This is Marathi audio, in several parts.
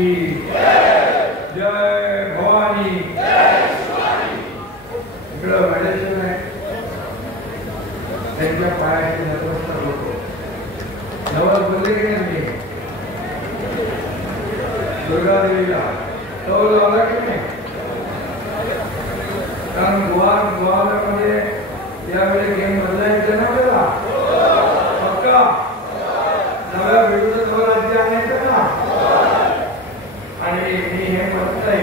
जय भवानी इकडं वाड्याचं आहे त्यांच्या पायाची नतमस्तक होतो. नवस बोलले की नाही दुर्गा देवीला तो लावला की नाही. कारण गोवामध्ये यावेळी गेम बदलायचं ना आपल्याला पक्का नव्या विरुद्ध नवराज्य आणायचं ना. आणि मी हे म्हणत नाही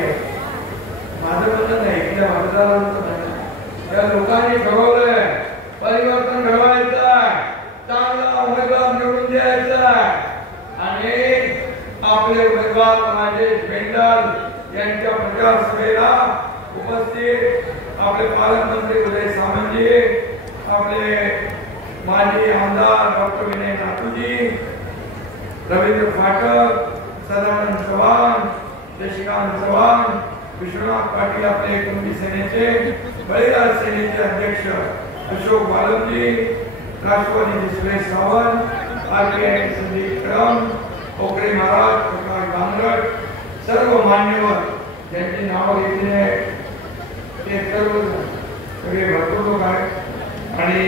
माझं म्हणणं नाही की त्या मतदारांचं त्या लोकांनी ठरवलंय परिवर्तन घडवायचं आहे, चांगला उमेदवार निवडून द्यायचा आणि आपले उमेदवार राजेश भेंडल यांच्या प्रचार सभेला उपस्थित आपले पालकमंत्री उदय सामंतजी, आपले माजी आमदार डॉक्टर विनय नातूजी, रवींद्र फाटक, सदानंद चव्हाण, शशिकांत चव्हाण, विश्वनाथ पाटील आपले कुंभी सेनेचे, बळीराज सेनेचे अध्यक्ष अशोक बालमजी, राष्ट्रवादी सुरेश सावंत, आरके संदीप कदम, ओकरे महाराज, प्रकाश बांगरट, सर्व मान्यवर ज्यांची नावं घेतली आहेत ते सर्व सगळे भरपूर लोक आहेत आणि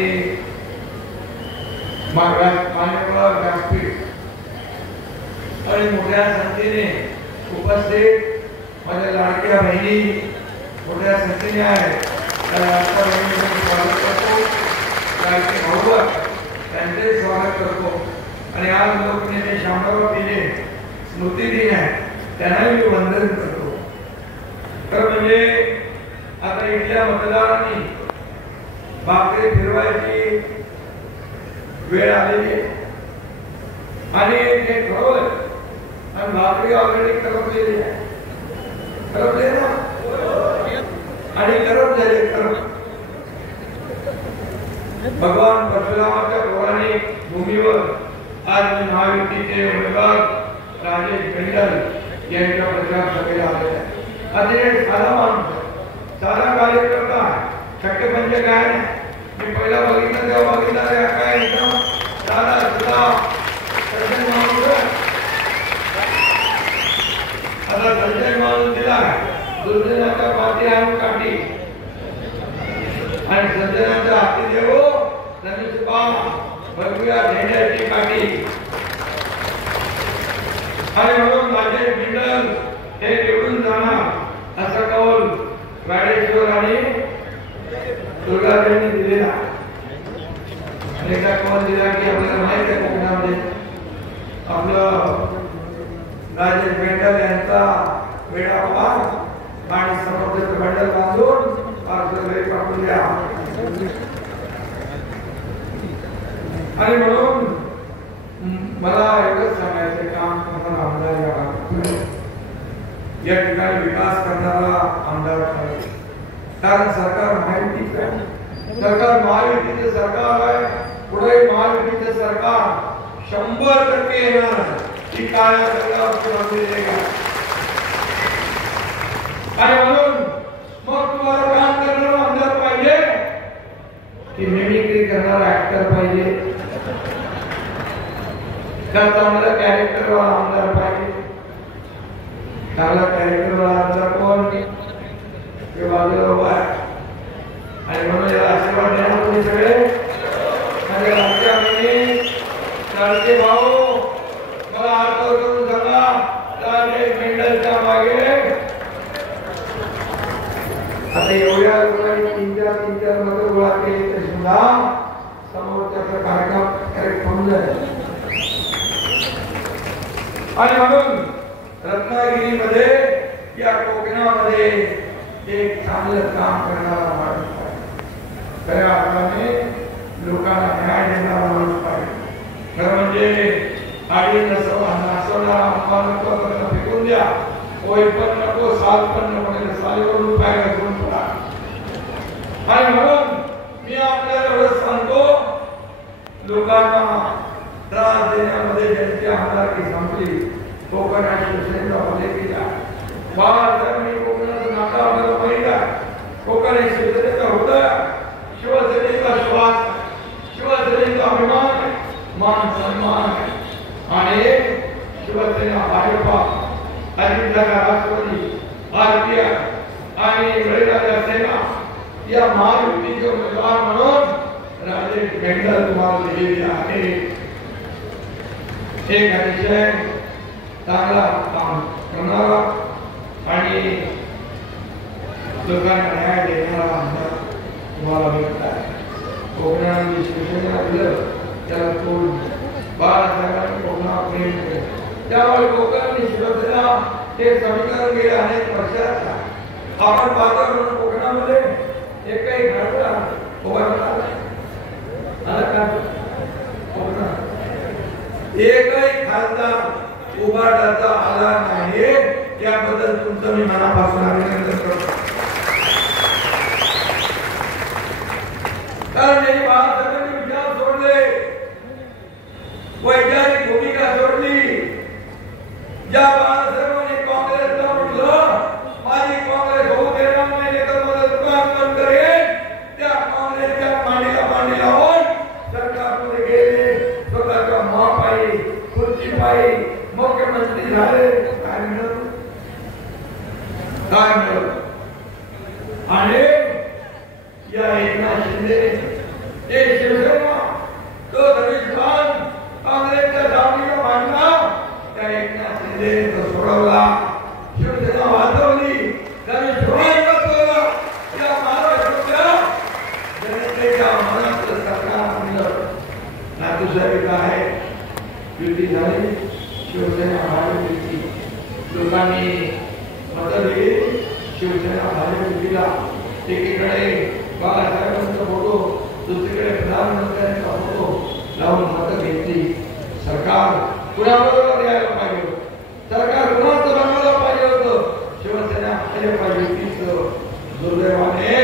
मान्यवर व्यासपीठ आणि मोठ्या संख्येने उपस्थित माझ्या लाडक्या बहिणी मोठ्या संख्येने आहेत. लाडक्या बहिणींचे स्वागत करतो, लाडके भाऊ त्यांचे स्वागत करतो आणि आज लोकनेते शामराव पिले स्मृती दिन आहे त्यांनाही मी वंदन करतो. तर म्हणजे आता इथल्या मतदारांनी बाकरी फिरवायची वेळ आलेली आहे आणि हे ठरवलं आणि भाकरी ऑलरेडी करपलेली आहे. करपले ना आणि करप झाले. करप भगवान परशुरामाच्या पौराणिक भूमीवर आज महायुतीचे उमेदवार राजेश भेंडल यांच्या प्रचार सभेला आले आहे. अतिशय साधा माणूस, साधा कार्यकर्ता. शक्य म्हणजे काय मी पहिला बघितलं तेव्हा बघितलं काय एकदम साधा सुद्धा आता संजय माणूस दिला दुर्जनाचा पाठी आणून काठी आणि संजनाच्या हाती देवो धनुष्य बाण भगव्या झेंड्याची काठी आणि म्हणून राजेश भेंडल हे निवडून जाणार असा कौल वाडेश्वर आणि दुर्गादेवीने दिलेला. एका कौल दिला की आपल्याला माहित आहे कोकणामध्ये आपलं राजेश भेंडल यांचा वेळा पार आणि समोरचं बंडल बांधून अर्धवेळ टाकून द्या आणि म्हणून मला एवढंच सांगायचं काम तुम्हाला आमदार या ठिकाणी विकास करणारा आमदार पाहिजे. कारण सरकार महायुतीचं आहे, सरकार महायुतीचं सरकार आहे. पुढे महायुतीचं सरकार 100% येणार आहे. की काय आणि म्हणून मग तुम्हाला काम करणारा आमदार पाहिजे की मिमिक्री करणारा ऍक्टर पाहिजे का चांगला कॅरेक्टर वाला आमदार पाहिजे. चांगला कॅरेक्टर वाला आमदार कोण ते बाजूला उभा आहे आणि म्हणून याला आशीर्वाद देणार तुम्ही सगळे माझ्या लाडक्या बहिणी लाडके भाऊ. मला हात करून सांगा राजेश भेंडलच्या मागे आता एवढ्या लोकांनी तीन चार मतं गोळा केली तरी सुद्धा समोर त्याचा कार्यक्रम झाला आणि म्हणून रत्नागिरीमध्ये या कोकणामध्ये एक चांगलं काम करणारा माणूस पाहिजे. खऱ्या अर्थाने लोकांना न्याय देणारा माणूस पाहिजे. खरं म्हणजे आडी नासवणारा आंबा फेकून द्या, कोई पण नको, साल पण नको, सालीवरून पाय घालून पडा. आणि म्हणून मी आपल्याला एवढं सांगतो लोकांना त्रास देण्यामध्ये ज्यांची आमदारकी संपली कोकण आणि शिवसेनेचा उल्लेख केला. कोकणाचं नातं आपल्याला माहीत आहे. कोकण हे शिवसेनेचं होतं, शिवसेनेचा श्वास, शिवसेनेचा अभिमान, मान सन्मान आणि शिवसेना भाजपा अजितदादा राष्ट्रवादी, भारतीय आणि बळीराजा सेना या महायुतीचे उमेदवार म्हणून राजेश मेंढल तुम्हाला दिलेले आहे. एक अतिशय चांगला काम करणारा आणि लोकांना न्याय देणारा आमदार तुम्हाला मिळत आहे. कोकणाने शिवसेना दिलं त्याला कोण बाळासाहेबांनी कोकणाला प्रेम केलं, त्यामुळे कोकणाने शिवसेना हे समीकरण गेले अनेक वर्षाचा. आपण पाहतो म्हणून कोकणामध्ये एकही खासदार उभारला एकही खासदार उभारण्याचा आला नाही. याबद्दल तुमचं मी मनापासून अभिनंदन करतो. कारण त्यांनी बाळासाहेबांनी विचार सोडले, वैज्ञानिक भूमिका सोडली. ज्या बाळासाहेबांनी काँग्रेसला म्हटलं माझी काँग्रेस होऊ देणार नाही तर मला दुकान करेल, त्या काँग्रेसच्या मांडीला मांडी लावून सरकारमध्ये गेले, स्वतःच्या महापायी खुर्चीपायी मुख्यमंत्री झाले. काय मिळवलं? काय मिळवलं? आणि या एकनाथ शिंदे हे शिवसेना तो धनुष्यबाण काँग्रेसच्या दावणीला मांडला, त्या एकनाथ शिंदे तो सोडवला, शिवसेना वाचवली, धनुष्यबाण वाचवला. या महाराष्ट्राच्या जनतेच्या मनातलं सरकार आणलं. नातूसाहेब आहे युती झाली, शिवसेना भाजप लोकांनी मतं दिली, शिवसेना भाजप युतीला. एकीकडे बाळासाहेबांचा फोटो, दुसरीकडे प्रधानमंत्र्यांचा फोटो लावून मतं घेतली. सरकार कुणाबरोबर यायला पाहिजे होतं, सरकार कुणाचं बनवायला पाहिजे होतं, शिवसेना भाजप युतीचं. दुर्दैवाने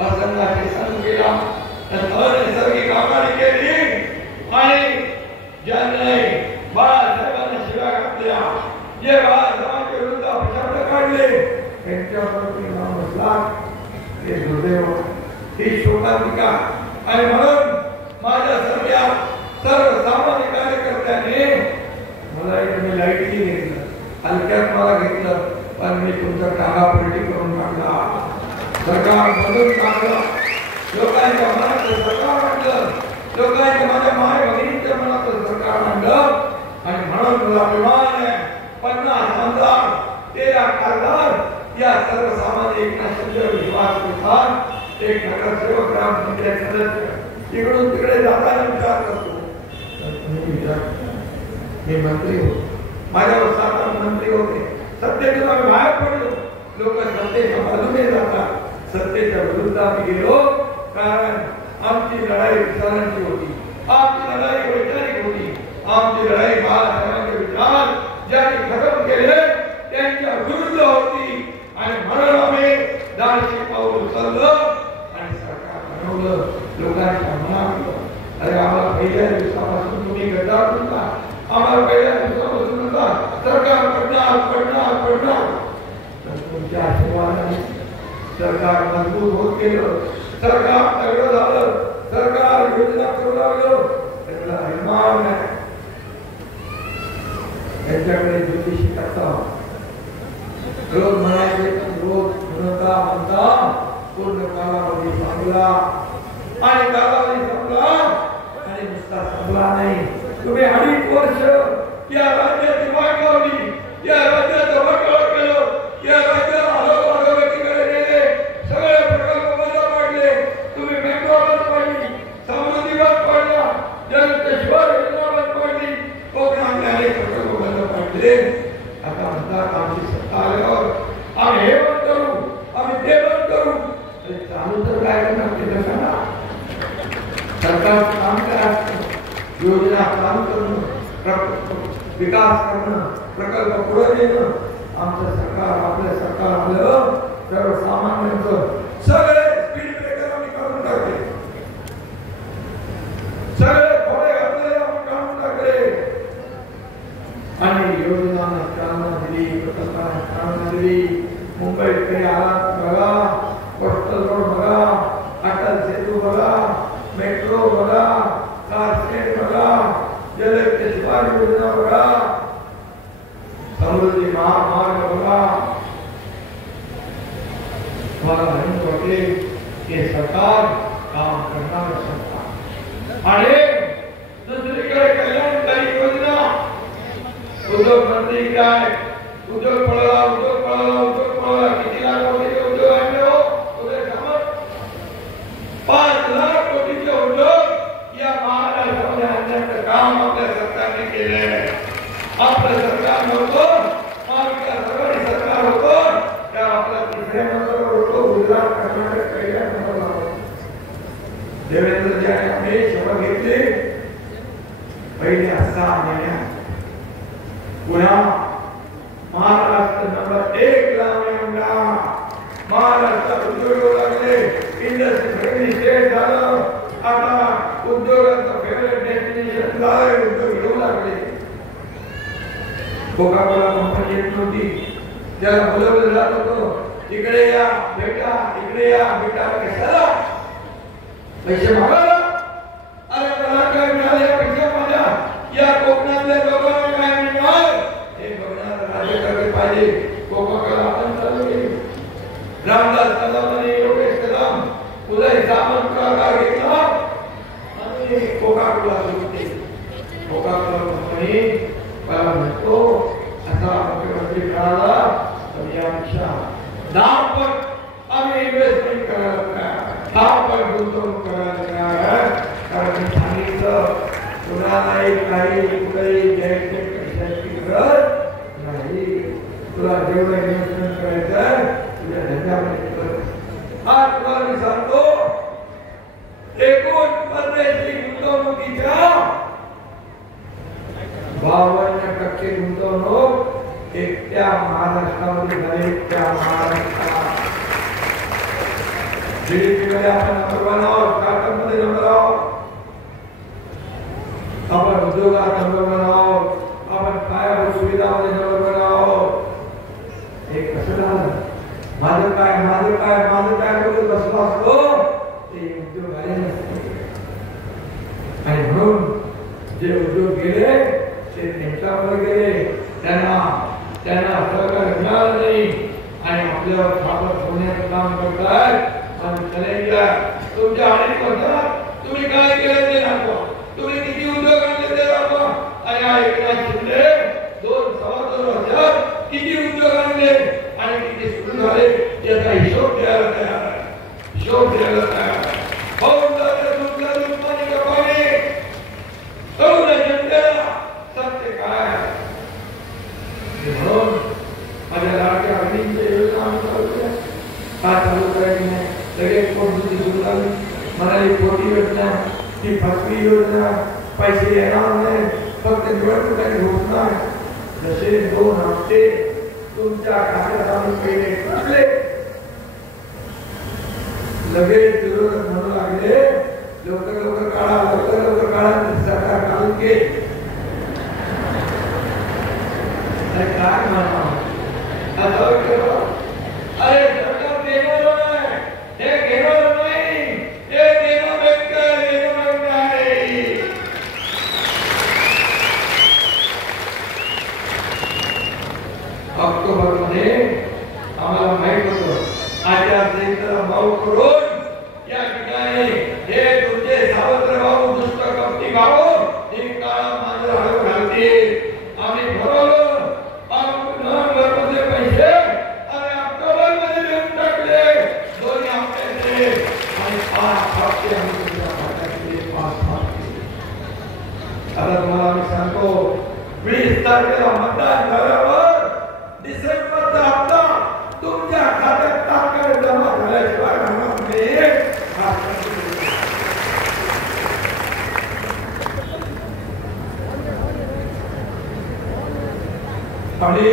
असंघाने संघ केला, नैसर्गिक आघाडी केली आणि ज्यांनी बाळासाहेबांना शिव्या घातल्या, जे बाळासाहेबांच्या विरुद्ध अपशब्द काढले, त्यांच्यावरती नाव बसला. हे दुर्दैव, ही शोकांतिका. आणि म्हणून माझ्यासारख्या सर्वसामान्य कार्यकर्त्यांनी मला इथे लाईटली घेतलं, हलक्यात मला घेतलं, पण मी तुमचा टाका पलटी करून टाकला, सरकार बदलून टाकलं, लोकांच्या मनातलं सरकार आणलं, लोकांच्या माझ्या माय भगिनीच्या मनातलं सरकार आणलं. आणि म्हणून मला अभिमान आहे, 50 आमदार, 13 खासदार, या सर्वसामान्य एकनाथ शिंदे विश्वास ठेवतात. एक नगरसेवक, ग्रामपंचायत सदस्य इकडून तिकडे जाताना विचार करतो, मी मंत्री होतो, माझ्यावर 7 मंत्री होते, सत्तेतून आम्ही बाहेर पडलो, लोक सत्तेच्या बाजूने जातात, सत्तेच्या विरुद्ध आम्ही गेलो. कारण आमची लढाई विचारांची होती, आमची लढाई वैचारिक होती, आमची लढाई बाळासाहेबांचे विचार ज्यांनी खतम केले त्यांच्या विरुद्ध होती. आणि म्हणून आम्ही दानशी पाऊल उचललं आणि सरकार बनवलं, लोकांच्या मनात. अरे आम्हाला पहिल्या दिवसापासून तुम्ही गद्दार होता, आम्हाला पहिल्या दिवसापासून होता सरकार पडणार पडणार पडणार, तर तुमच्या आशीर्वादाने सरकार मजबूत होत गेलं, सरकार तगडं झालं, सरकार योजना करू लागलं. त्याला अभिमान आहे. त्यांच्याकडे ज्योतिषी करता रोज म्हणायचे, रोज म्हणता पूर्ण कालावधी संपला आणि कालावधी संपला आणि नुसता संपला नाही, तुम्ही 2.5 वर्ष या राज्याची वाट लावली, या राज्याचं वाटोळ केलं, या राज्याला अधोगतीकडे नेले, सगळे प्रकल्प बंद पडले, तुम्ही मेट्रो बंद पडली, समृद्धी बंद पडला, जनतेश्वर योजना बंद पडली, कोकणातले अनेक प्रकल्प बंद पडले. आता म्हणतात आमची सत्ता आल्यावर आम्ही हे बंद करू, आम्ही ते बंद करू. चालू तर काय करणार ते करा, सरकारचं काम करायचं, योजना चालू करणं, विकास करणं, प्रकल्प पुढे नेणं. आमचं सरकार, आपलं सरकार आलं सर्वसामान्यांचं सगळे स्पीड ब्रेकर आम्ही काढून टाकले, सगळे थोडे घातलेले आम्ही काढून टाकले आणि योजनांना चालना दिली, प्रकल्पांना चालना दिली. मुंबईत काही आलात बघा, कोस्टल रोड बघा, अटल सेतू बघा, मेट्रो बघा, कारशेड बघा, जलयुक्त शिवार योजना बघा, समृद्धी महामार्ग बघा मला म्हणून वाटले की सरकार काम करणार सरकार आणि दुसरीकडे कल्याणकारी योजना उद्योग मंत्री काय उद्योग पळाला किती लाख कोटीचे उद्योग आहे हो उद्योग समज 5 लाख कोटीचे उद्योग या महाराष्ट्रामध्ये आणण्याचं काम आपल्या सरकारने केले आपलं सरकार नव्हतं महाविकास आघाडी सरकार होतं त्या आपला तिसऱ्या नंबरवर होतो गुजरात कर्नाटक पहिल्या नंबरला देवेंद्रजी आणि आम्ही शपथ घेतली पहिले 6 महिन्यात पुन्हा महाराष्ट्र नंबर 1 ला म्हणला महाराष्ट्रात उद्योग लागले इंडस्ट्री फ्रेंडली स्टेट झालं आता उद्योगाचं फेवरेट डेस्टिनेशन झालं उद्योग घेऊ लागले कोका कोला कंपनी येत नव्हती त्याला बोलवलं जात होतं इकडे या बेटा कशाला पैसे मागायला अरे मला काय मिळाले पैसे माझ्या या कोकणातल्या लोकांना काय मिळालं हे बघण्यात राज्य करायला पाहिजे कोका कोला आपण चालू केली रामदास कदम आणि योगेश कदम उदय सामंत का घेतला आणि कोका कोला सुरू केली कोका कोला कंपनी मला म्हणतो असा मुख्यमंत्री कळाला तर यापेक्षा 10 आम्ही इन्व्हेस्टमेंट करायला तयार गुंतवणूक करायला तयार कारण मी सांगितलं कुणालाही कुठेही घ्यायचे पैशाची गरज नाही तुला जेवढं इन्व्हेस्टमेंट करायचं तुझ्या धंद्यामध्ये आज तुला मी सांगतो एकूण परदेशी गुंतवणुकीच्या 52% गुंतवणूक एकट्या महाराष्ट्रामध्ये झाली त्या महाराष्ट्रात जीडीपी मध्ये आपण नंबर 1 आहोत स्टार्टअप मध्ये नंबर आहोत आपण उद्योगात नंबर 1 आहोत आपण पायाभूत सुविधामध्ये नंबर 1 आहोत हे कसं झालं माझं काय बोलत बसलो असतो ते उद्योग आले नसते आणि म्हणून जे उद्योग गेले ते त्यांच्यावर गेले त्यांना सहकार्य मिळालं नाही आणि आपल्यावर थापत होण्याचं काम करतात आणि चलेगा तुमच्या अनेक वर्षात तुम्ही काय केलं ते दाखवा तुम्ही किती उद्योग आणले ते दाखवा आणि हा एकनाथ शिंदे 2-2.5 वर्षात किती उद्योग आणले आणि किती सुरू झाले याचा हिशोब द्यायला तयार आहे पाऊस झाले दुसऱ्या दुश्मनी कपाने तरुण जनतेला सत्य काय म्हणून माझ्या लाडक्या बहिणींच्या योजना आम्ही चालू केल्या का चालू करायची नाही लगेच कोणती सुरू झाली म्हणाली कोटी योजना ती फसवी योजना पैसे येणार नाही फक्त निवडणुकांनी घोषणार जसे 2 हप्ते तुमच्या खात्यात आम्ही पहिले टाकले लगेच विरोधक म्हणू लागले लवकर काढा सरकार काढून घे काय म्हणा अरे सरकार देणार नाही हे घेणार नाही हे देणार नाही ऑक्टोबर मध्ये आम्हाला माहित होतं आचारसंहितेला भाऊ करून या ठिकाणी हे तुमचे सावत्र भाऊ दुष्ट कपटी भाऊ हे काळा माझं हळू घालतील आम्ही भरवलं नोव्हेंबरमध्ये पैसे आणि ऑक्टोबरमध्ये देऊन टाकले 2 हप्त्याचे आणि 5 हप्ते आम्ही तुमच्या खात्यातले 5 हप्ते आता तुम्हाला मी सांगतो 20 तारखेला मतदान झाल्यावर डिसेंबरचा हप्ता तुमच्या खात्यात तात्काळ जमा झाल्याशिवाय होणार नाही आणि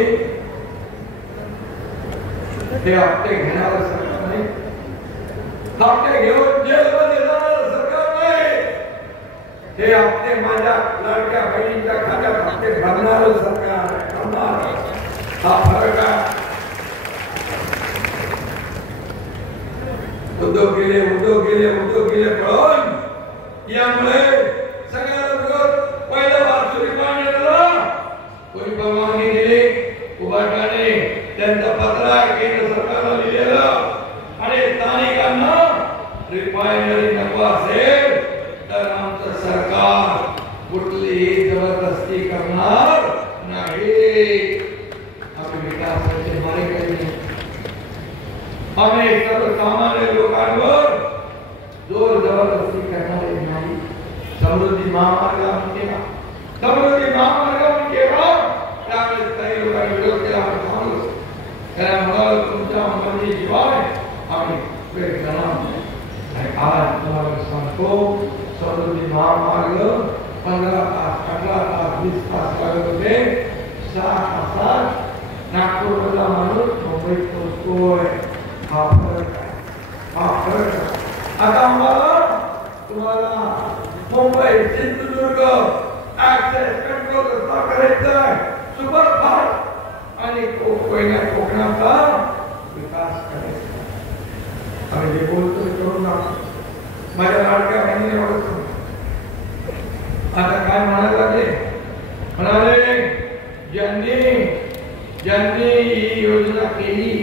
ते हप्ते घेणारं सरकार नाही हप्ते घेऊन जेलमध्ये जाणारं सरकार नाही हे हप्ते माझ्या लाडक्या बहिणींच्या खात्यात हप्ते भरणारं सरकार हा फरक आहे उद्योग गेले कळून यामुळे सगळ्या लोक पहिला बाजूला पाणी कोणी परवानगी दिली त्यांचं पत्र आहे केंद्र सरकारला लिहिलेलं आणि स्थानिकांना रिफायनरी नको असेल तर आमचं सरकार कुठलीही जबरदस्ती करणार नाही. आम्ही विकासाचे मारेकरी नाही. आम्ही सर्वसामान्य लोकांवर जोर जबरदस्ती करणारे नाही. समृद्धी महामार्ग आम्ही केला. समृद्धी महामार्ग आम्ही केला. त्यावेळेस काही लोकांनी विरोध केला. आम्ही थांबलो. त्यामुळे तुमच्या मर्जीशिवाय आम्ही वेळ करणार नाही. आणि आज तुम्हाला सांगतो समृद्धी महामार्ग 15 तास 18 तास 20 तास लागत होते. 6 तासात नागपूरला माणूस मुंबईत पोहोचतोय. हा फरक आहे. हा फरक आहे. आता आम्हाला तुम्हाला मुंबई सिंधुदुर्ग ऍक्सेस कंट्रोल रस्ता करायचा आहे. सुपरफास्ट आणि कोकणाचा विकास करायचा. आम्ही जे बोलतो ते करून दाखवतो. माझ्या लाडक्या बहिणीने ओळखतो. आता काय म्हणायला लागले? म्हणाले ज्यांनी ही योजना केली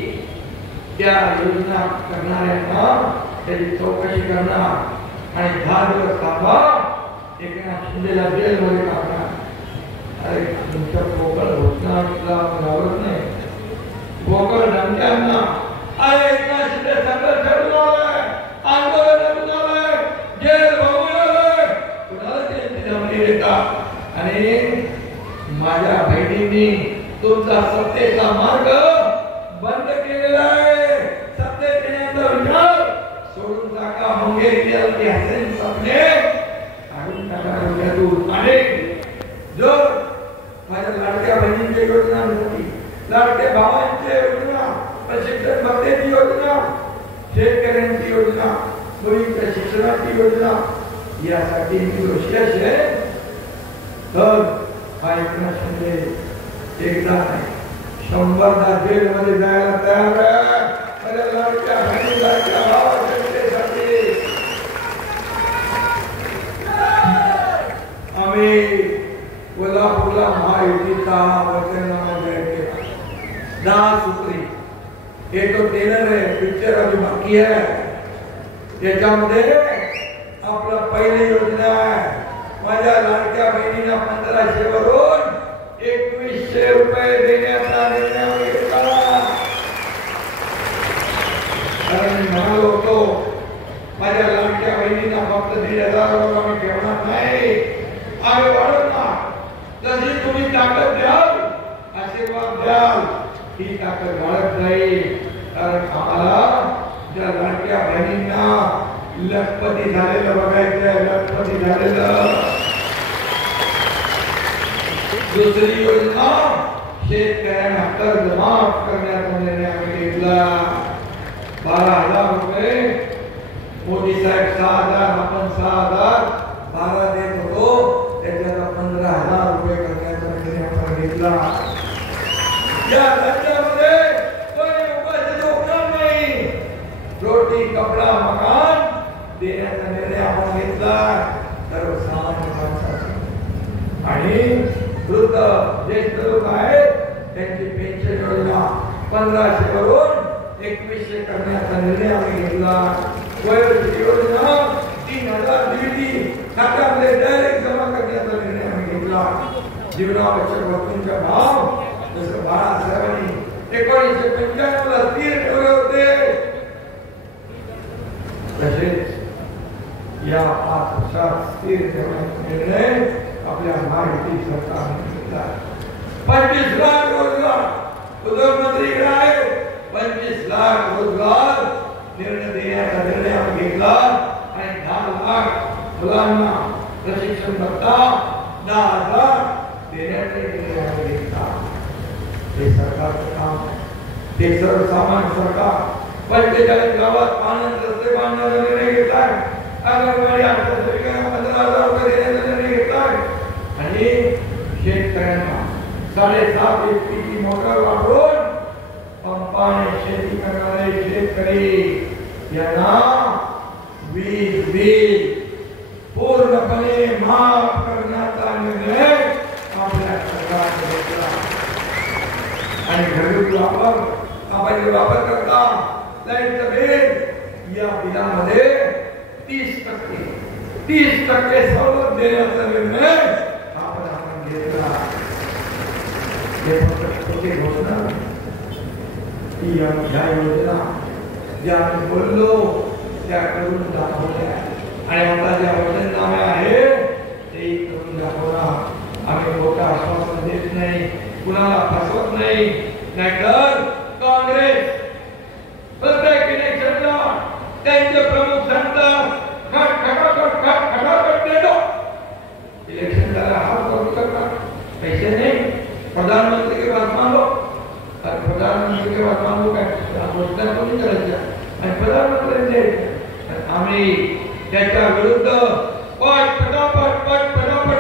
त्या योजना करणाऱ्यांना त्याची चौकशी करणार आणि 10 दिवस थांबा. एकनाथ शिंदेला जेलमध्ये टाकणार. अरे तुमच्या पोकळ घोषणा आवडत नाही. पोकळ धमक्यांना अरे एकनाथ शिंदे संघर्ष करून आलाय, आंदोलन करून आलाय, जेल भोगून आलाय. कुणाला त्यांची धमकी देतात? आणि माझ्या बहिणींनी तुमचा सत्तेचा मार्ग बंद केलेला आहे. सत्तेत येण्याचा विचार सोडून टाका. मुंगेरी हसेन सपने काढून टाका डोक्यातून. आणि जो माझ्या लाडक्या बहिणींची योजना होती, लाडक्या भावांची योजना, प्रशिक्षण भत्त्याची योजना, शेतकऱ्यांची योजना, मुलींच्या शिक्षणाची योजना, यासाठी मी विशेष आहे. तर हा एकनाथ शिंदे एकदा नाही 100दा जेलमध्ये जायला तयार आहे. माझ्या लाडक्या बहिणी लाडक्या भावासाठी आम्ही कोल्हापूरला महायुतीचा वचननामा जाहीर केला. 10 सूत्री. हे तो टेलर आहे. पिक्चर अभी बाकी आहे. त्याच्यामध्ये आपलं पहिली योजना आहे. माझ्या लाडक्या बहिणीला 1500 वरून 2100 रुपये देण्याचा निर्णय घेतला. कारण मी म्हणालो होतो माझ्या लाडक्या बहिणीला फक्त 1500 आम्ही ठेवणार नाही, आम्ही वाढवणार. जशी तुम्ही ताकद द्याल, आशीर्वाद द्याल, ही ताकद वाढत जाईल. कारण आम्हाला ज्या लाडक्या बहिणींना लखपती झालेलं बघायचं, लखपती झालेलं. दुसरी योजना शेतकऱ्यांना कर्ज माफ करण्याचा निर्णय आम्ही घेतला. 12,000 रुपये मोदी साहेब 6,000, आपण 6,000 12 देत होतो. त्याच्यात 15,000 रुपये करण्याचा निर्णय आपण घेतला. या राज्यामध्ये कोणी उपाशी झोपणार नाही. रोटी कपडा मकान देण्याचा निर्णय आपण घेतला सर्वसामान्य माणसासाठी. आणि वृद्ध ज्येष्ठ लोक आहेत त्यांची पेन्शन योजना 1500 वरून 2100 करण्याचा निर्णय आम्ही घेतला. वयोश्री योजना 3000 DBT खात्यामध्ये डायरेक्ट जमा करण्याचा निर्णय आम्ही घेतला. जीवनावश्यक वस्तूंचा भाव जसं बाळासाहेबांनी 1995 ला स्थिर ठेवले होते, तसेच या 5 वर्षात स्थिर ठेवण्याचा निर्णय आपल्या महायुती सरकारने घेतला. 25 लाख रोजगार उद्योगमंत्री आहे. 25 लाख रोजगार देण्याचा निर्णय आम्ही घेतला. आणि 10 लाख मुलांना प्रशिक्षण भत्ता 10,000 देण्याचा निर्णय आम्ही घेतला. हे सरकारचं काम आहे. ते सर्वसामान्य सरकार. 45 गावात पाण्याचे रस्ते बांधण्याचा निर्णय घेतलाय. अंगणवाडी 15,000 रुपये देण्याचा निर्णय घेतलाय. आणि शेतकऱ्यांना 7.5 HP मोटर वापरून पंपाने शेती करणारे शेतकरी यांना वीज बिल पूर्णपणे माफ करण्याचा निर्णय आपल्या सरकारने घेतला. आणि घरगुती वापर आपण वापर करता लाईटचं बिल या बिलामध्ये 30% सवलत देण्याचा निर्णय आपण घेतला. हे फक्त घोषणा ही या योजना ज्या आम्ही बोललो त्या करून दाखवल्या आणि आता ज्या वचननामे आहे ते करून दाखवणार. आम्ही मोठा आश्वासन देत नाही, कुणाला फसवत नाही. नाहीतर काँग्रेस प्रत्येक इलेक्शनला त्यांचे प्रमुख सांगतात खटाखट देतो. इलेक्शन झाला हात करू शकतात, पैसे नाही. प्रधानमंत्री के पास मांगो, प्रधानमंत्री के पास मांगो काय घोषणा कोणी करायच्या आणि प्रधानमंत्री द्यायच्या. आम्ही त्याच्या विरुद्ध पटापट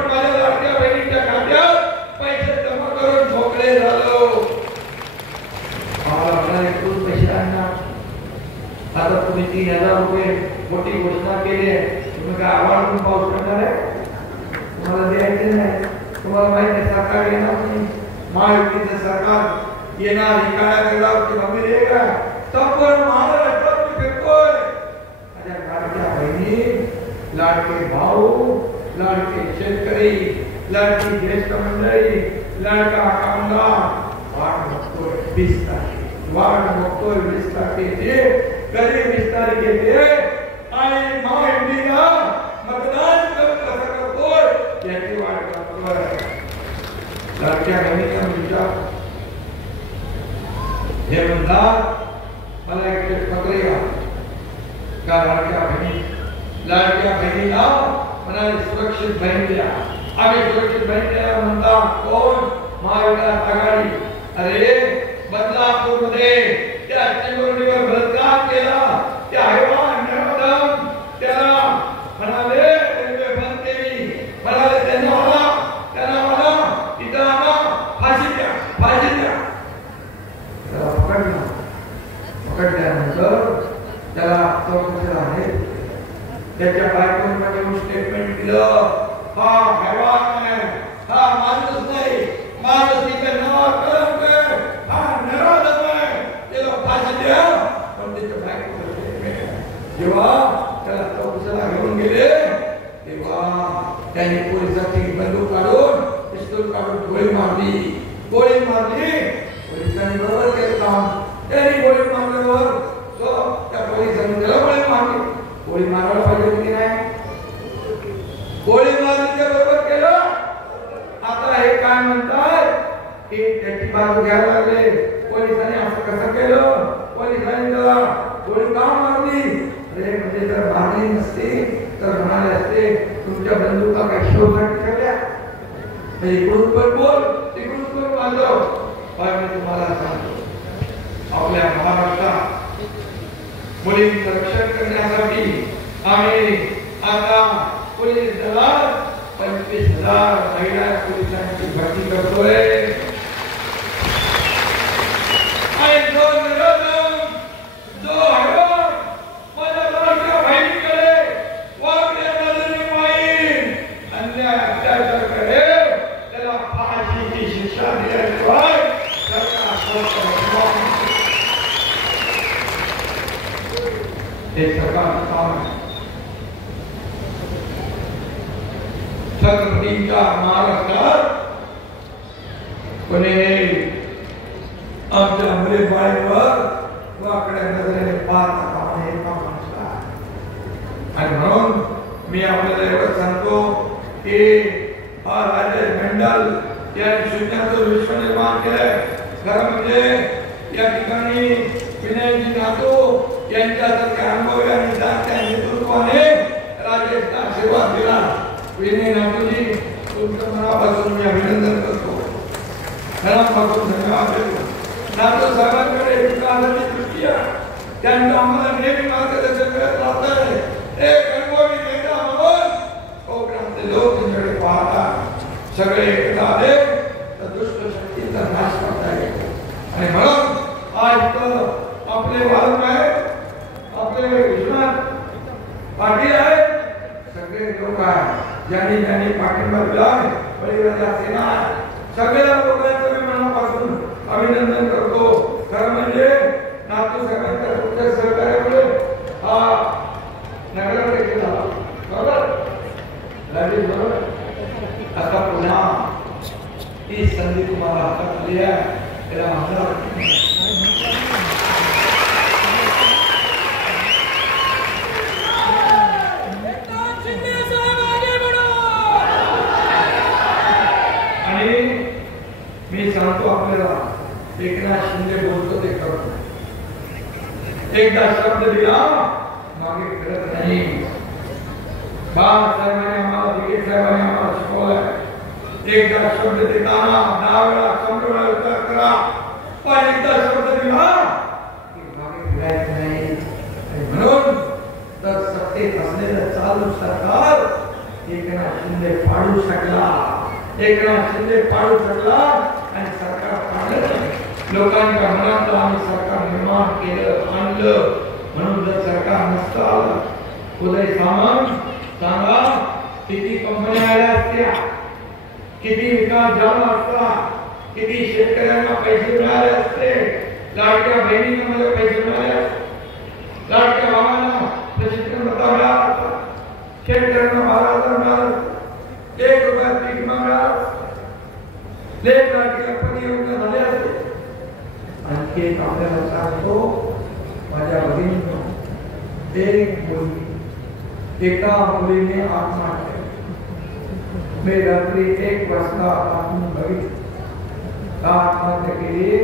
माझ्या लाडक्या बहिणीच्या खात्यात पैसे जमा करून मोकळे झालो. आम्हाला म्हणाले खूप पैसे आणणार. आता तुम्ही 3000 रुपये मोठी घोषणा केली आहे, तुम्ही काय आवाज पाऊस करणार आहे? तुम्हाला द्यायचे नाही. तुम्हाला माहिती आहे सरकार येणार नाही, महायुतीचं सरकार येणार. ही काळ्या गल्लावरची गंभीर आहे का? संपूर्ण महाराष्ट्रात मी फिरतोय. माझ्या लाडक्या बहिणी, लाडके भाऊ, लाडके शेतकरी, लाडकी ज्येष्ठ मंडळी, लाडका कामगार वाट बघतोय 20 तारखेची. वाट बघतोय 20 तारखेची. कधी 20 तारीख येते आणि महायुतीला मतदान कसं करतोय याची वाट बघतोय. लाडक्या बहिणीचा विचार हे म्हणतात मला एक पत्र या का लाडक्या बहिणीला म्हणाले सुरक्षित बहीण द्या. आम्ही सुरक्षित बहीण द्या म्हणतात कोण? महाविकास आघाडी. अरे बदलापूर मध्ये त्या चिमुरडीवर बलात्कार केला त्या हैवान नरोदम त्याला म्हणाले रेल्वे बंद केली. म्हणाले त्यांना मला इथं फाशी द्या. त्याला पकडल्यानंतर त्याला चौकशीला आहे. त्याच्या बायकोने माझ्या स्टेटमेंट दिलं, हा हैवान आहे, हा माणूस नाही, माणूस इथं नवा कलंक आहे, हा नराधम आहे, त्याला फाशी द्या. पण त्याच्या बायकोने स्टेटमेंट जेव्हा त्याला चौकशीला घेऊन गेले तेव्हा त्यांनी पोलिसाची बंदूक काढून पिस्तूल काढून गोळी मारली. पोलिसांनी बरोबर केलं काम. त्यांनी गोळी मारल्यावर त्या पोलिसांनी त्याला गोळी मारली. गोळी मारायला पाहिजे की नाही? गोळी मारली बरोबर केलं. आता हे काय म्हणतात की त्याची बाजू घ्यायला लागले. पोलिसांनी असं कसं केलं? पोलिसांनी त्याला गोळी का मारली? अरे म्हणजे जर मारली नसती तर म्हणाले असते तुमच्या बंदुका काय शोधण्यात ठेवल्या, इकडून पण बोल तिकडून पण वाजव. पण मी तुम्हाला सांगतो आपल्या महाराष्ट्रात मुलींचं रक्षण करण्यासाठी आम्ही आता पोलीस दलात 25,000 महिला पोलिसांची भरती करतोय. माझ्या लाडक्या बहिणीकडे वागण्या नजरेने पाहिल, अन्याय अत्याचार करेल त्याला फाशीची शिक्षा दिल्याशिवाय हे सरकारचं काम आहे. छत्रपतींच्या महाराष्ट्रात कोणी आमच्या मुलीबाईंवर वाकड्या नजरेने पाहता कामा नये का म्हणता. आणि म्हणून मी आपल्याला एवढं सांगतो की हा राजेश मंडल यांनी शून्याचं विश्व निर्माण केलंय. खरं म्हणजे या ठिकाणी विनयजी नातू यांच्यासारख्या अनुभवी आणि जाणत्या नेतृत्वाने राजेशला आशीर्वाद दिला. विनय नातूजी तुमचं मनापासून मी अभिनंदन करतो, मनापासून धन्यवाद देतो. नातू साहेबांकडे विकासाची दृष्टी आहे, त्यांचं आम्हाला नेहमी मार्गदर्शन करत राहतंय. एक अनुभवी नेता म्हणून कोकणातले लोक त्यांच्याकडे पाहतात. सगळे एकदा आले तर दुष्ट शक्तीचा नाश करता येतो. आणि म्हणून आज आपले वाद आहेत, आपले विश्वनाथ पाटील आहेत, सगळे लोक आहेत ज्यांनी पाठिंबा दिला. बळीराजा सेना सगळ्या लोकांचं मी मनापासून अभिनंदन करतो. खरं बोलतो ते करतो. एकदा शब्द दिला मागे फिरत नाही. बाळासाहेबांनी आम्हाला दिगे साहेबांनी आम्हाला शिकवलंय. एकदा शब्द देताना 10 वेळा 100 वेळा विचार करा. पण एकदा शब्द दिला की मागे फिरायचं नाही. म्हणून तर सत्तेत असलेलं चालू सरकार एकनाथ शिंदे पाडू शकला. एकनाथ शिंदे पाडू शकला आणि सरकार पाडलं. लोकांच्या मनात आम्ही सरकार निर्माण केलं आणलं. म्हणून जर सरकार नसतं आलं उदय सामंत सांगा किती कंपन्या आल्या असत्या, किती विकास झाला असता, किती शेतकऱ्यांना पैसे मिळाले असते, लाडक्या बहिणींना मध्ये पैसे मिळाले असते, लाडक्या भावांना प्रशिक्षण भत्ता मिळाला असता, शेतकऱ्यांना 12,000 मिळाले असते, 1 रुपया पीक विमा मिळाला असता, लेट लाडकी लखपती योजना झाली असते. आणखी एक आपल्याला सांगतो माझ्या भगिनींनो, एक मुलगी एका मुलीने आत्महत्या केली. मी रात्री 1 वाजता आपण बघितलं आत्महत्या केली.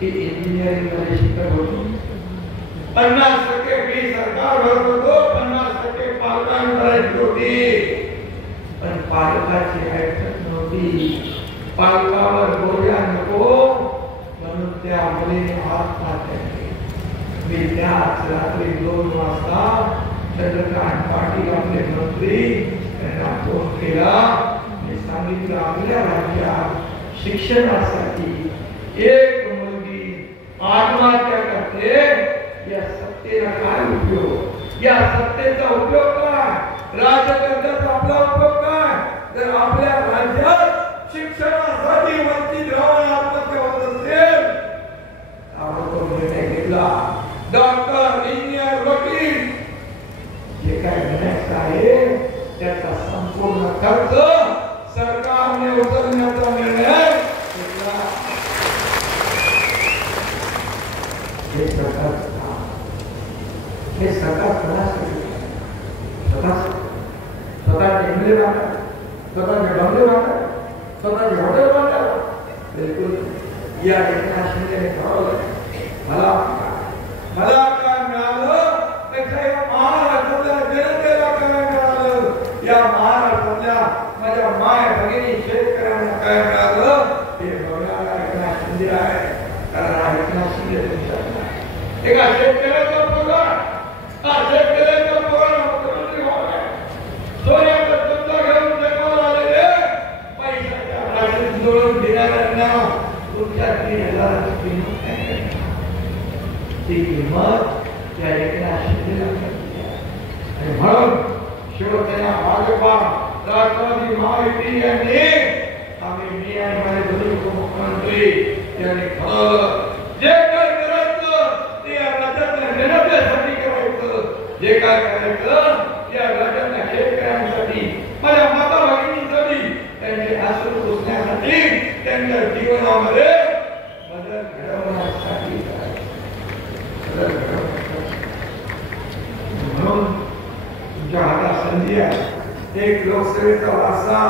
ती इंजिनिअरिंग मध्ये शिकत होती. 50% फी सरकार भरत होतो, 50% पालकांनी भरायची होती. पण पालकाची ऐकत नव्हती. पालकावर बोजा नको म्हणून त्या मुलीने आत्महत्या केली. मी त्याच रात्री 2 वाजता चंद्रकांत पाटील आपले मंत्री यांना फोन केला. मी सांगितलं आपल्या राज्यात शिक्षणासाठी एक मुलगी आत्महत्या करते, या सत्तेला काय उपयोग? या सत्तेचा उपयोग काय? राजकारणाचा आपला उपयोग काय? जर आपल्या राज्यात शिक्षणासाठी वंचित राहून आत्महत्या होत असेल आपण तो निर्णय घेतला. डॉक्टर, इंजिनियर, वकील जे काय बनायचं आहे त्याचा संपूर्ण खर्च सरकारने उचलण्याचा निर्णय घेतला. हे सरकार कोणासाठी? स्वतःचे एमएलए बांधा, स्वतःचे बंगले बांधा, स्वतःचे हॉटेल बांधा? बिलकुल. या एकनाथ शिंदेने ठरवलं मला काय मिळालं त्याच्या या महाराष्ट्रातल्या जनतेला काय मिळालं, या महाराष्ट्रातल्या माझ्या माय भगिनी शेतकऱ्यांना काय मिळालं हे बघणारा एकनाथ शिंदे आहे. कारण हा एकनाथ शिंदे तुमचा एका शेतकऱ्याचा पगार, शेतकऱ्याचा पगार मुख्यमंत्री व्हावा. सोन्याचा तुमचा घेऊन जन्माला आलेले पैशाच्या राशीत जोडून देणाऱ्यांना तुमच्या 3,000 ती किंमत त्या एकनाथ शिंदेला मिळाली. आणि म्हणून शिवसेना, भाजपा, राष्ट्रवादी, महायुती यांनी आम्ही मी आणि माझे दोन्ही उपमुख्यमंत्री यांनी ठरवलं जे काय करायचं ते या राज्यातल्या जनतेसाठी करायचं. जे काय करायचं या राज्यातल्या शेतकऱ्यांसाठी, माझ्या माता भगिनींसाठी, त्यांचे आसू पुसण्यासाठी, त्यांच्या जीवनामध्ये बदल घडवण्यासाठी म्हणून तुमच्या हातात संधी आहे. एक लोकसेवेचा वारसा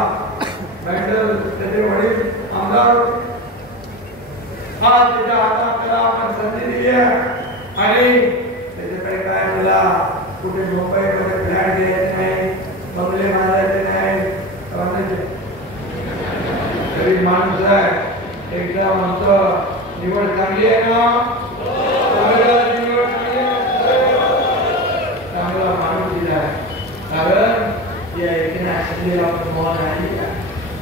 बँडल त्याचे वडील आमदार हा त्याच्या हातात त्याला आपण संधी दिली आहे. आणि त्याच्याकडे काय मला कुठे मुंबईमध्ये फ्लॅट द्यायचे नाही, बंगले बांधायचे नाही. गरीब माणूस आहे. एकदा आमचं निवड चांगली आहे ना, चांगला माणूस दिला आहे. कारण या एकनाथ शिंदेला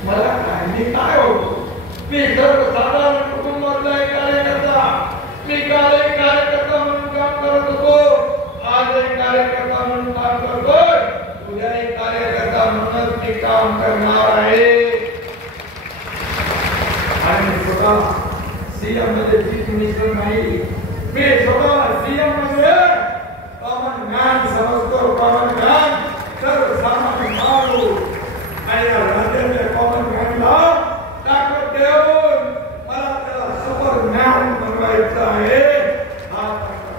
मला काय मी काय होतो, मी सर्वसाधारण कुटुंबातला एक कार्यकर्ता, मी काल एक कार्यकर्ता म्हणून काम करत होतो, आज एक कार्यकर्ता म्हणून काम करतोय, उद्या एक कार्यकर्ता म्हणून मी काम करणार आहे. आणि स्वतः सीएम मध्ये चीफ मिनिस्टर नाही, मी स्वतः सीएम मध्ये कॉमन मॅन समजतो. कॉमन मॅन सर्वसामान्य माणूस. आणि या राज्याच्या कॉमन मॅनला ताकद देऊन मला त्याला सुपर मॅन बनवायचं आहे. हा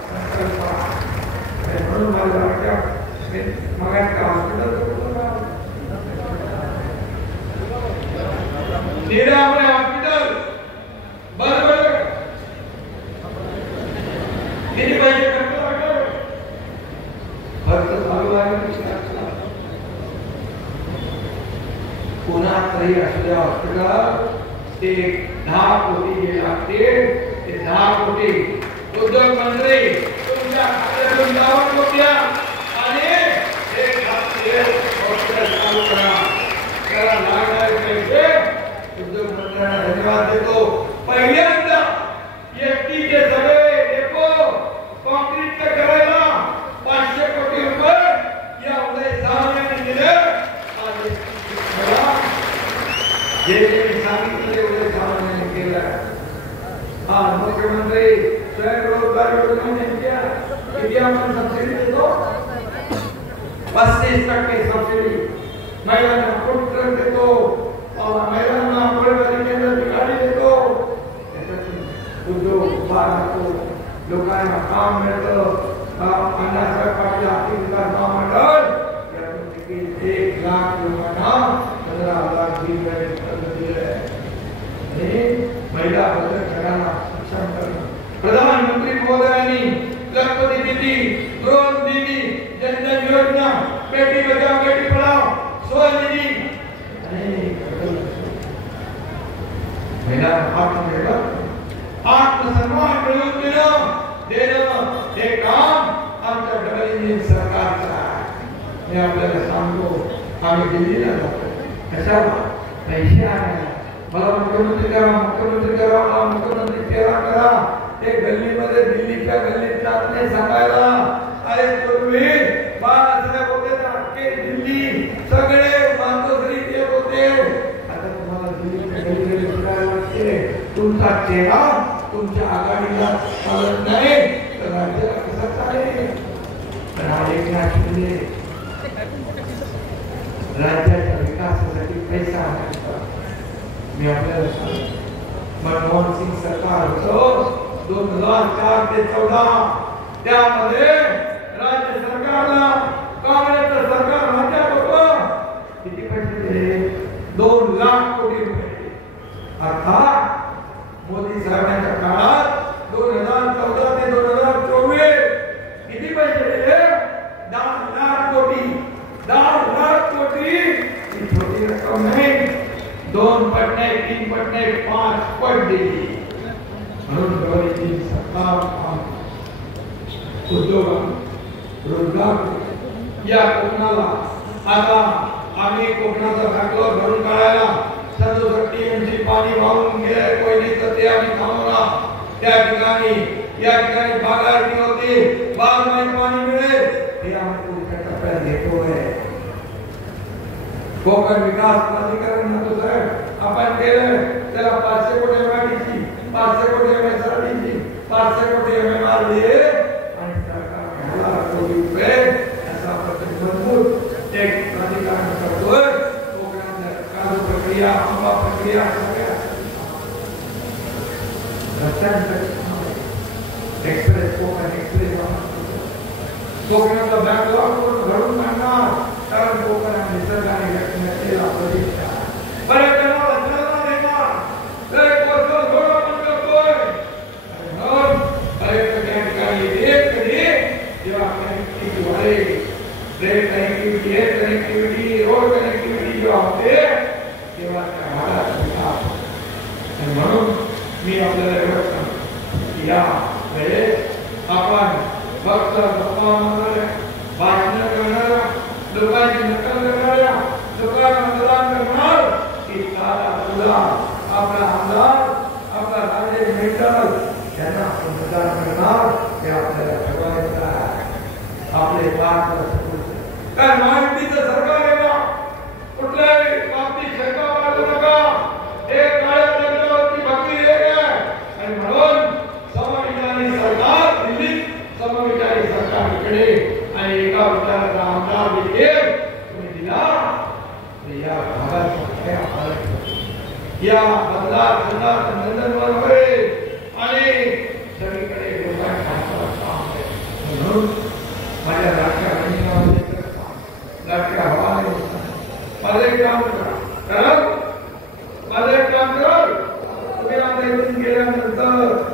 संकल्प आहे. म्हणून मला वाटतं मगाच्या हॉस्पिटल निरामय हॉस्पिटल बरोबर किती पैसे खर्च लागले? खर्च चालू आहे पुन्हा तरी असल्या हॉस्पिटल ते 10 कोटी जे लागतील ते 10 कोटी उद्योग मंत्री तुमच्या खात्यातून 10 कोटी आणि एक हॉस्पिटल चालू करा. त्याला लागणारे पैसे उद्योग मंत्र्यांना धन्यवाद देतो. पहिल्यांदा एसटीचे सगळे डेपो कॉन्क्रीट करायला 500 कोटी रुपये या उदय सामने दिले. जे सांगितले उदय सामने केलं. हा मुख्यमंत्री स्वयंरोजगार योजनेच्या किती आपण सबसिडी देतो? 35% सबसिडी महिलांना फूड ट्रक देतो. महिलांना फळबाजी केंद्राची गाडी देतो. त्याच्यातून उद्योग उभारतो. लोकांना काम मिळतं. अण्णासाहेब पाटील आर्थिक विकास महामंडळ यातून देखील 1 लाख लोकांना 15,000 दिले. महिला बचत गटांना सक्षम करणं. प्रधानमंत्री महोदयांनी लखपती दीदी, ड्रोन दीदी, जनधन योजना, बेटी बचाओ बेटी पढाओ, स्वनिधी महिलांना आत्मसन्मान मिळवून देणं हे काम आमच्या डबल इंजिन सरकारचं आहे. मी आपल्याला सांगतो आम्ही दिल्लीला जातो. कशाला? पैसे आणायला. मला मुख्यमंत्री करा, मुख्यमंत्री करा, मला मुख्यमंत्री करा. ते गल्लीमध्ये दिल्लीच्या गल्लीत जात नाही सांगायला. अरे पूर्वी बाळासाहेब होते तर अख्खे दिल्ली सगळे मातोश्रीत येत होते. आता तुम्हाला दिल्लीच्या गल्लीमध्ये फिरायला लागते. तुमचा चेहरा तुमच्या आघाडीला चालत नाही तर राज्याला कसा चालेल? पण एकनाथ शिंदे राज्याच्या विकासासाठी पैसा आणायचा. मी आपल्याला सांगतो मनमोहन सिंग सरकार होतं 2004 ते 14 त्यामध्ये राज्य सरकारला काँग्रेसचं सरकार राज्यात होतं. किती पैसे दिले? 2 लाख कोटी रुपये. अर्थात मोदी साहेबांच्या काळात 2014 ते 2024 किती पैसे दिले? 10 लाख कोटी. 10 लाख कोटी ही छोटी रक्कम नाही. 2 पट नाही, 3 पट नाही, 5 पट दिली. म्हणून गौरीजी सरकार उद्योग रोजगार या कोकणाला आता आम्ही कोकणाचा बॅकलॉग भरून काढायला 67 TMC पाणी वाहून गेले कोयनेचं ते आम्ही थांबवणार. त्या ठिकाणी या ठिकाणी बागायती होती. 12 महिने पाणी मिळेल हे आम्ही पुढच्या टप्प्यात घेतोय. कोकण विकास प्राधिकरण म्हणतो साहेब आपण केलं. त्याला 500 कोटी MIDC, 500 कोटी MSRDC, 500 कोटी MMRDA आणि सरकार 10,000 कोटी रुपये असा मजबूत एक प्राधिकरण करतोय. कोकणातल्या काजू प्रक्रिया, आंबा प्रक्रिया सगळ्या रस्त्यांचं एक्सप्रेस कोकण एक्सप्रेस कोकणाचा बॅकलॉग भरून काढणार. कारण कोकण हा निसर्गाने व्यक्त केलेला प्रदेश आहे. पर्यटनाला चालना देणार. दरेक वर्ष घोडा बंद करतोय. पर्यटक या ठिकाणी एक कधी जेव्हा कनेक्टिव्हिटी वाढेल, rail connectivity, air connectivity, road connectivity जेव्हा होते तेव्हा त्या भागात विकास होतो. आणि म्हणून मी आपल्याला एवढं सांगतो या वेळेस आपण फक्त गप्पा मारणाऱ्या, भाषण करणाऱ्या, लोकांची नकल करणाऱ्या, लोकांना मतदान करणार की सारा तुला आपला आमदार, आपला राजे मेंटल त्यांना आपण मतदान करणार हे आपल्याला ठरवायचं आहे. आपले 5 वर्ष कारण महायुतीचं सरकार आहे ना. कुठल्याही बाबतीत शंका बाळगू नका. हे काळ्या दगडावरती भक्ती एक आहे. आणि म्हणून समविचारी सरकार दिल्लीत, समविचारी सरकार इकडे आणि एका विचाराचा आमदार देखील तुम्ही दिला या भागात या मतदारसंघात नंदनवन होईल आणि सगळीकडे लोकांचा काम आहे. म्हणून माझ्या लाडक्या बहिणीला लाडक्या हवाने माझं एक काम करा. माझं एक काम कर. तुम्ही आता इथून गेल्यानंतर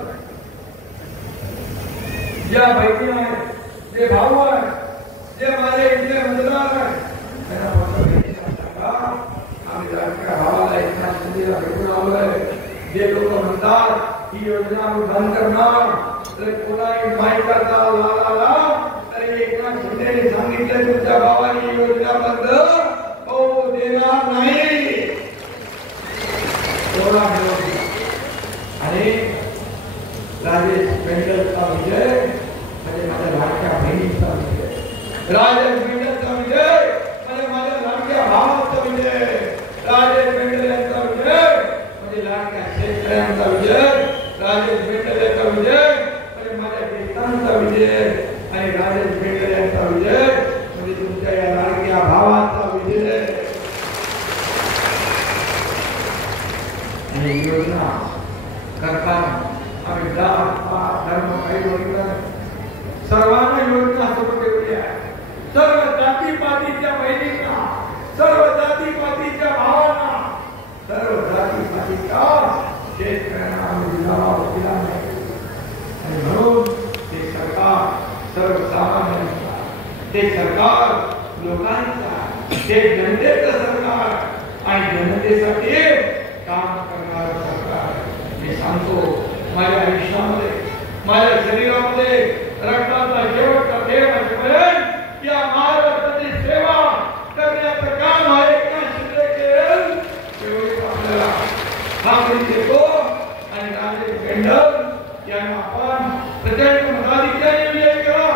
ज्या बहिणी आहेत, जे भाऊ आहेत, जे माझे इथले मतदार आहेत, त्यांना सांगा आम्ही लाडक्या भावाला एकनाथ शिंदेला भेटून आलोय. जे लोक म्हणतात ही योजना आम्ही बंद करणार, तर कोणाही माहितीचा लाला तर एकनाथ शिंदेने सांगितलं तुमच्या भावाने योजना बंद होऊ देणार नाही. आणि राजेश बेंडलचा विजय म्हणजे माझ्या लाडक्या बहिणीचा विजय, राजेश बेंडलचा विजय म्हणजे माझ्या लाडक्या भावाचा विजय, राजेश बेंडल यांचा विजय म्हणजे लाडक्या शेतकऱ्यांचा विजय, राजेश बेंडल यांचा विजय म्हणजे माझ्या देशांचा विजय, आणि राजेश बेंडल यांचा विजय म्हणजे तुमच्या या लाडक्या भावाचा विजय. आणि योजना करताना आम्ही धर्म काही बघितलं, सर्वांना योजना सुरू ठेवली आहे. सर्व जातीपातीच्या बहिणींना, सर्व जातीपातीच्या भावांना, सर्व जातीपातीच्या शेतकऱ्यांना आम्ही दिला नाही. आणि म्हणून ते सरकार सर्वसामान्यांचा, ते सरकार लोकांचा, ते जनतेचं सरकार आणि जनतेसाठी काम करणारं सरकार. मी सांगतो माझ्या आयुष्यामध्ये, माझ्या शरीरामध्ये रक्ताचा शेवटचा थेंब असेपर्यंत या महाराष्ट्राची सेवा करण्याचं काम आहे एकनाथ शिंदे केलं. एवढी आपल्याला खात्री देतो. आणि राजेश बेंडल यांना आपण प्रचंड मताधिक्याने विजय करा,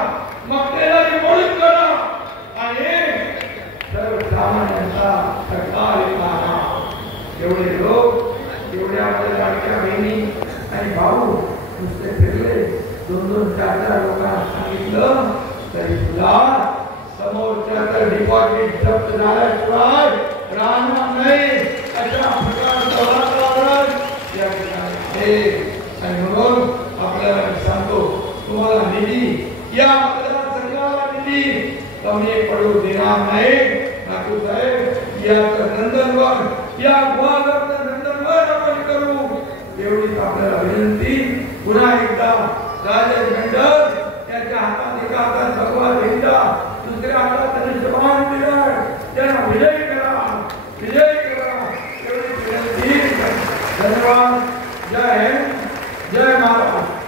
मक्तेला निवडून करा आणि सर्वसामान्यांचा सरकार येणार. एवढे लोक, एवढ्या आपल्या लाडक्या बहिणी आणि भाऊ नुसते फिरले, 2-2, 4-4 लोकांना सांगितलं तरी तुला समोरच्या तर डिपॉझिट जप्त झाल्याशिवाय राहणार नाही अशा प्रकारचं वातावरण या ठिकाणी आहे. आणि म्हणून आपल्याला सांगतो तुम्हाला निधी, या मतदारसंघाला निधी कमी पडू देणार नाही. नातू साहेब या नंदनवन, या गुहागरचं नंदनवन आपण करू एवढीच आपल्याला विनंती. पुन्हा एकदा राजेश बेंडल यांच्या हातात एका हातात भगवा झेंडा, दुसऱ्या हातात धनुष्यबाण दिलं, त्यांना विजयी करा, विजयी करा एवढी विनंती. धन्यवाद. जय हिंद, जय महाराष्ट्र.